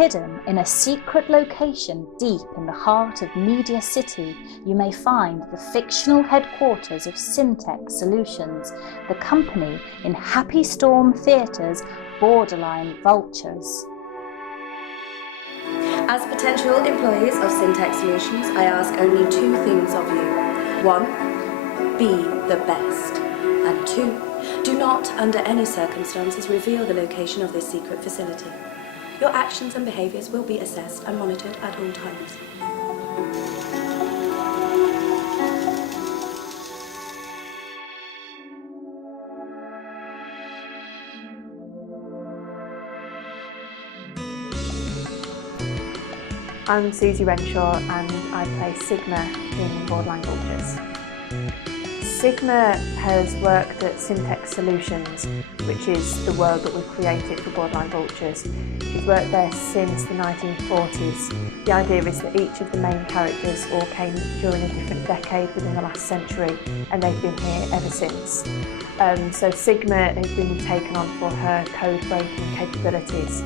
Hidden in a secret location deep in the heart of Media City, you may find the fictional headquarters of Syntex Solutions, the company in Happystorm Theatre's Borderline Vultures. As potential employees of Syntex Solutions, I ask only two things of you. 1, be the best. And 2, do not, under any circumstances, reveal the location of this secret facility. Your actions and behaviours will be assessed and monitored at all times. I'm Susie Renshaw and I play Sigma in Borderline Vultures. Sigma has worked at Syntex Solutions, which is the world that we've created for Borderline Vultures. She's worked there since the 1940s. The idea is that each of the main characters all came during a different decade within the last century, and they've been here ever since. So Sigma has been taken on for her code-breaking capabilities.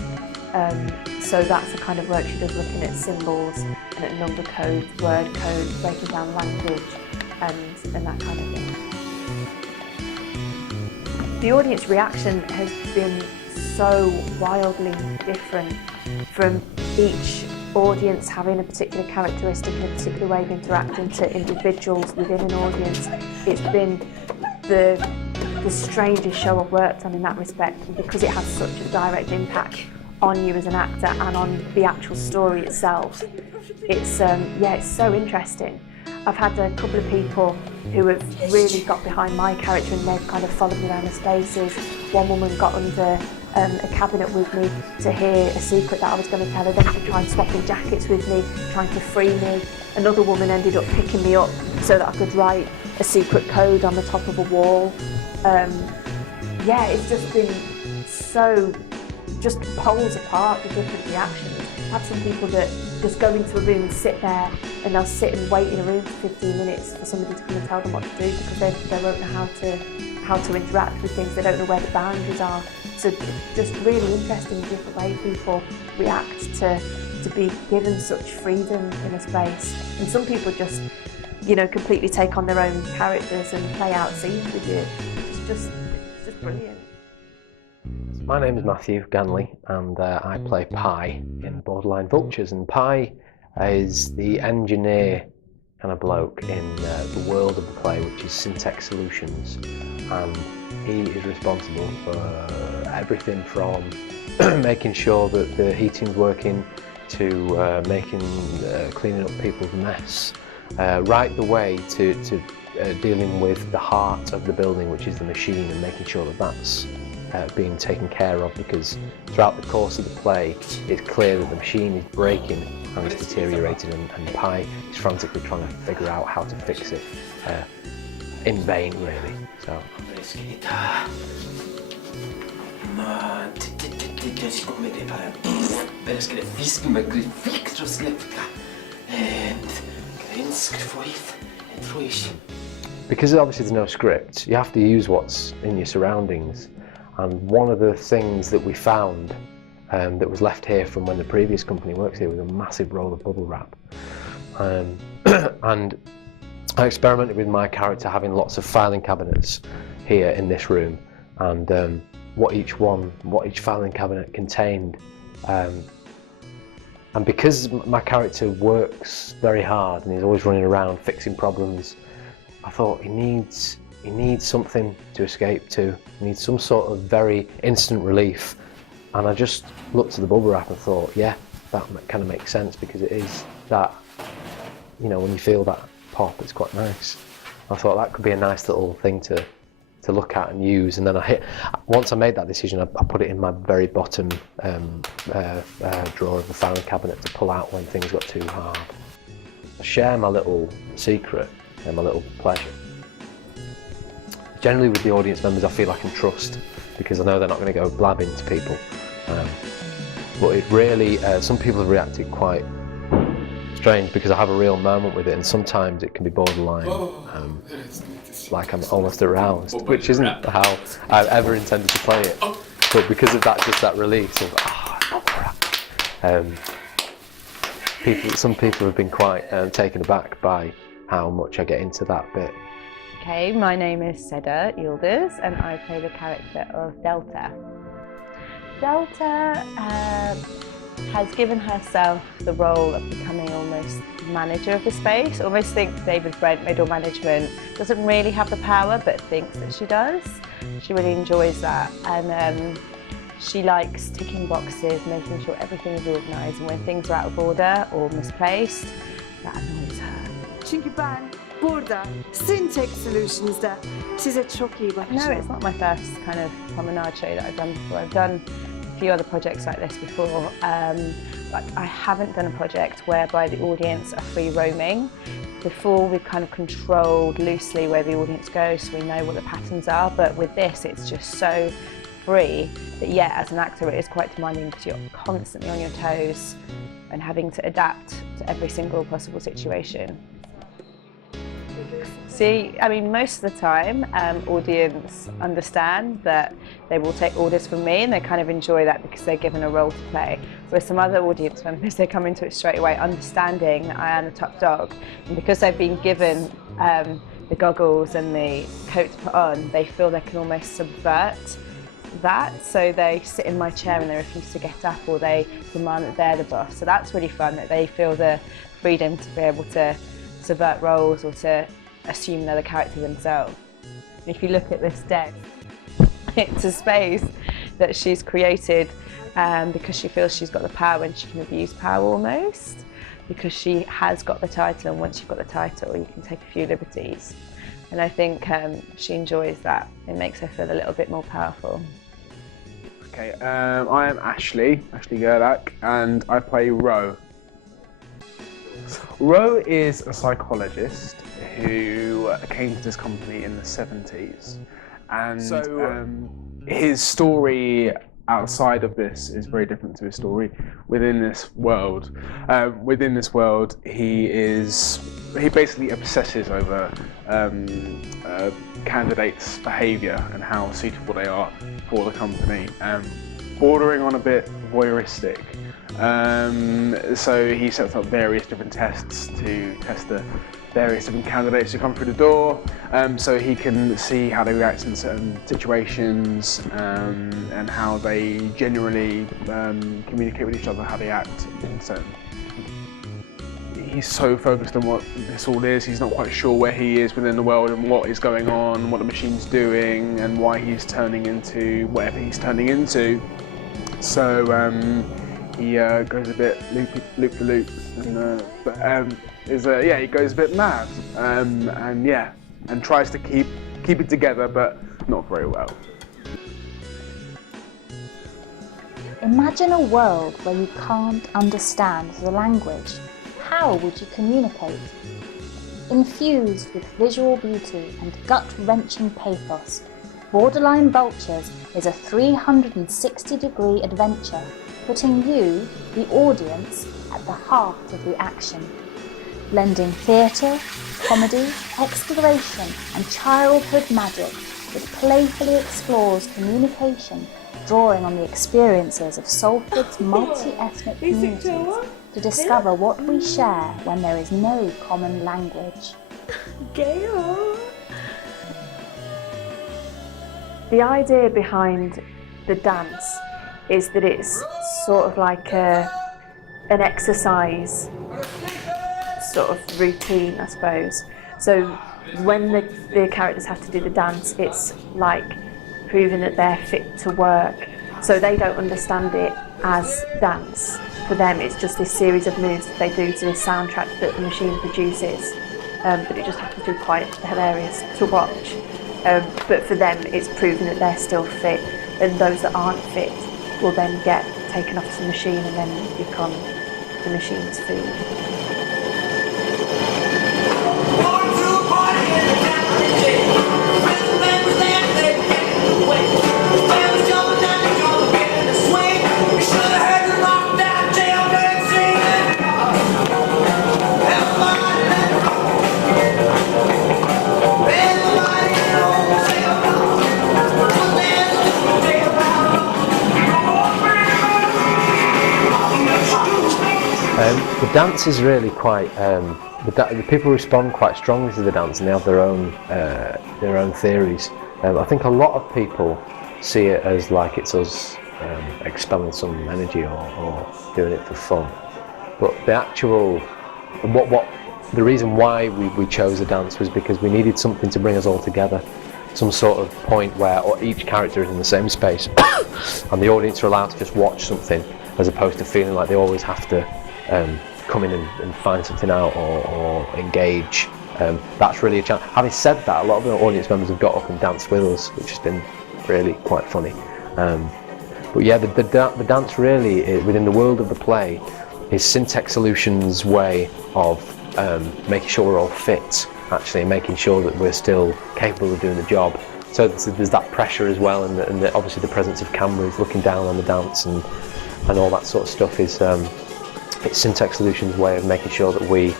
So that's the kind of work she does, looking at symbols and at number code, word code, breaking down language and that kind of thing. The audience reaction has been so wildly different, from each audience having a particular characteristic and a particular way of interacting to individuals within an audience. It's been the strangest show I've worked on in that respect, because it has such a direct impact on you as an actor and on the actual story itself. It's so interesting. I've had a couple of people who have really got behind my character and they've kind of followed me around the spaces. One woman got under a cabinet with me to hear a secret that I was going to tell her, then she tried swapping jackets with me, trying to free me. Another woman ended up picking me up so that I could write a secret code on the top of a wall. It's just been so just poles apart, the different reactions. I've had some people that just go into a room and sit there, and they'll sit and wait in a room for 15 minutes for somebody to come and tell them what to do, because they won't know how to interact with things. They don't know where the boundaries are. So just really interesting, different way people react to be given such freedom in a space. And some people just, completely take on their own characters and play out scenes with you. It's just brilliant. My name is Matthew Ganley and I play Pi in Borderline Vultures, and Pi is the engineer kind of bloke in the world of the play, which is Syntex Solutions, and he is responsible for everything from making sure that the heating's working to cleaning up people's mess, right the way to dealing with the heart of the building, which is the machine, and making sure that that's being taken care of, because throughout the course of the play it's clear that the machine is breaking and it's deteriorating, and Pi is frantically trying to figure out how to fix it, in vain really. So. Because obviously there's no script, you have to use what's in your surroundings. And one of the things that we found that was left here from when the previous company worked here was a massive roll of bubble wrap. And I experimented with my character having lots of filing cabinets here in this room, and what each filing cabinet contained. And because my character works very hard and he's always running around fixing problems, I thought he needs something to escape to. He needs some sort of very instant relief. And I just looked at the bubble wrap and thought, yeah, that kind of makes sense, because it is that, when you feel that pop, it's quite nice. I thought that could be a nice little thing to look at and use. And then once I made that decision, I put it in my very bottom drawer of the filing cabinet to pull out when things got too hard. I share my little secret and my little pleasure. Generally with the audience members I feel I can trust, because I know they're not going to go blabbing to people. But it really, some people have reacted quite strange, because I have a real moment with it, and sometimes it can be borderline, like I'm almost aroused, which isn't how I ever intended to play it. But because of that, just that release of, Some people have been quite taken aback by how much I get into that bit. Okay, my name is Seda Yildiz and I play the character of Delta. Delta has given herself the role of becoming almost manager of the space. Almost think David Brent, middle management, doesn't really have the power but thinks that she does. She really enjoys that, and she likes ticking boxes, making sure everything is organised, and when things are out of order or misplaced, that annoys her. Çünkü ben burada Syntax Solutions'da size çok iyi bakacağım. No, it's not my first kind of promenade show that I've done before. I've done a few other projects like this before, but I haven't done a project whereby the audience are free roaming. Before, we've kind of controlled loosely where the audience goes, so we know what the patterns are, but with this it's just so free that, yeah, as an actor it is quite demanding because you're constantly on your toes and having to adapt to every single possible situation. See, I mean, most of the time, audience understand that they will take orders from me and they kind of enjoy that because they're given a role to play. Whereas some other audience members, they come into it straight away understanding that I am a top dog. And because they've been given the goggles and the coat to put on, they feel they can almost subvert that. So they sit in my chair and they refuse to get up, or they demand that they're the boss. So that's really fun, that they feel the freedom to be able to subvert roles or to assume another character themselves. And if you look at this desk, it's a space that she's created because she feels she's got the power and she can abuse power almost, because she has got the title, and once you've got the title you can take a few liberties. And I think she enjoys that. It makes her feel a little bit more powerful. Okay, I am Ashley Gerlach, and I play Ro. Ro is a psychologist who came to this company in the 70s, and his story outside of this is very different to his story within this world. He basically obsesses over candidates' behaviour and how suitable they are for the company, bordering on a bit voyeuristic. So he sets up various different tests to test the various different candidates who come through the door, so he can see how they react in certain situations, and how they generally communicate with each other, how they act in certain. He's so focused on what this all is, he's not quite sure where he is within the world and what is going on, what the machine's doing, and why he's turning into whatever he's turning into. So he goes a bit loop for loop, and he goes a bit mad, and tries to keep it together, but not very well. Imagine a world where you can't understand the language. How would you communicate? Infused with visual beauty and gut-wrenching pathos, Borderline Vultures is a 360-degree adventure, putting you, the audience, at the heart of the action. Blending theatre, comedy, exploration and childhood magic, it playfully explores communication, drawing on the experiences of Salford's multi-ethnic communities to discover what we share when there is no common language. The idea behind the dance is that it's sort of like an exercise sort of routine, I suppose. So when the characters have to do the dance, it's like proving that they're fit to work. So they don't understand it as dance. For them, it's just this series of moves that they do to this soundtrack that the machine produces. But it just happens to be quite hilarious to watch. But for them, it's proving that they're still fit, and those that aren't fit will then get taken off the machine and then become the machine's food. dance is really quite. The people respond quite strongly to the dance, and they have their own theories. I think a lot of people see it as like it's us expelling some energy or doing it for fun. But the actual, the reason why we chose a dance was because we needed something to bring us all together. Some sort of point where each character is in the same space and the audience are allowed to just watch something, as opposed to feeling like they always have to come in and find something out or engage. That's really a challenge. Having said that, a lot of the audience members have got up and danced with us, which has been really quite funny. But yeah, the dance really, within the world of the play, is Syntax Solutions' way of making sure we're all fit, actually, and making sure that we're still capable of doing the job. So there's that pressure as well, and obviously the presence of cameras looking down on the dance and all that sort of stuff is it's Syntax Solutions' way of making sure that we're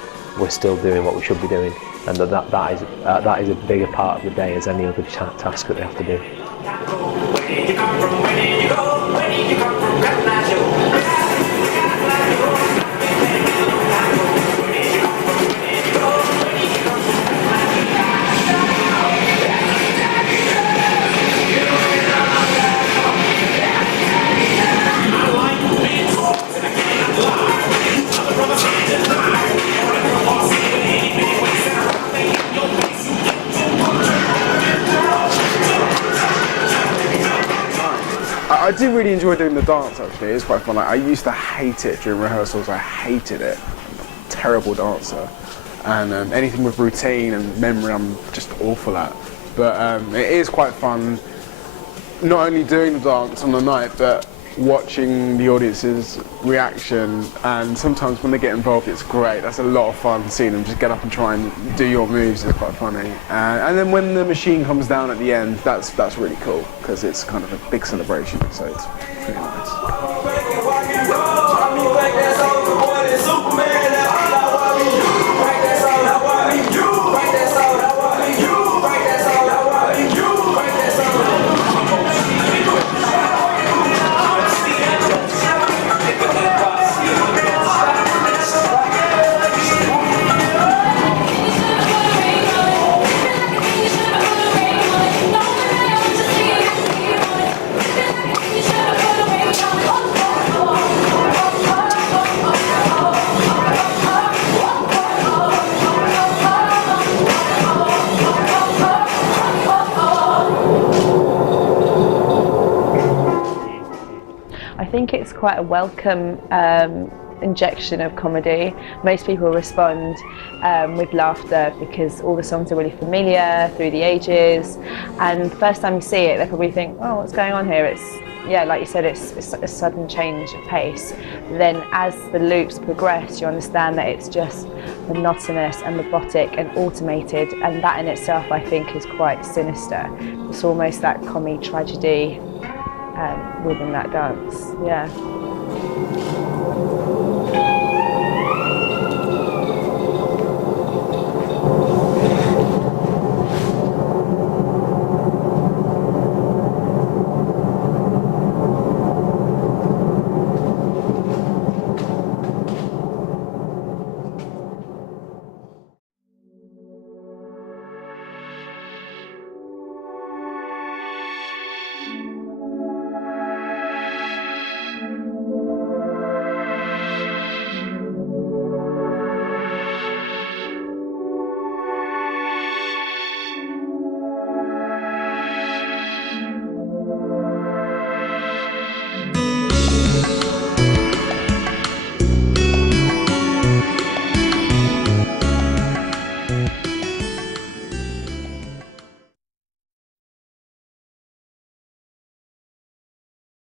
still doing what we should be doing, and that is a bigger part of the day as any other task that they have to do. Where did you come from? Where did you go? Where did you come from? Recognize you. I do really enjoy doing the dance, actually. It's quite fun. Like, I used to hate it during rehearsals. I hated it. I'm a terrible dancer. And anything with routine and memory, I'm just awful at. But it is quite fun, not only doing the dance on the night, but watching the audience's reaction. And sometimes when they get involved, it's great. That's a lot of fun seeing them just get up and try and do your moves. It's quite funny. And then when the machine comes down at the end, that's really cool, because it's kind of a big celebration. So it's pretty nice. I think it's quite a welcome injection of comedy. Most people respond with laughter because all the songs are really familiar through the ages, and the first time you see it they probably think, oh, what's going on here? It's, yeah, like you said, it's a sudden change of pace. Then as the loops progress, you understand that it's just monotonous and robotic and automated, and that in itself I think is quite sinister. It's almost that comedy tragedy within that dance, yeah.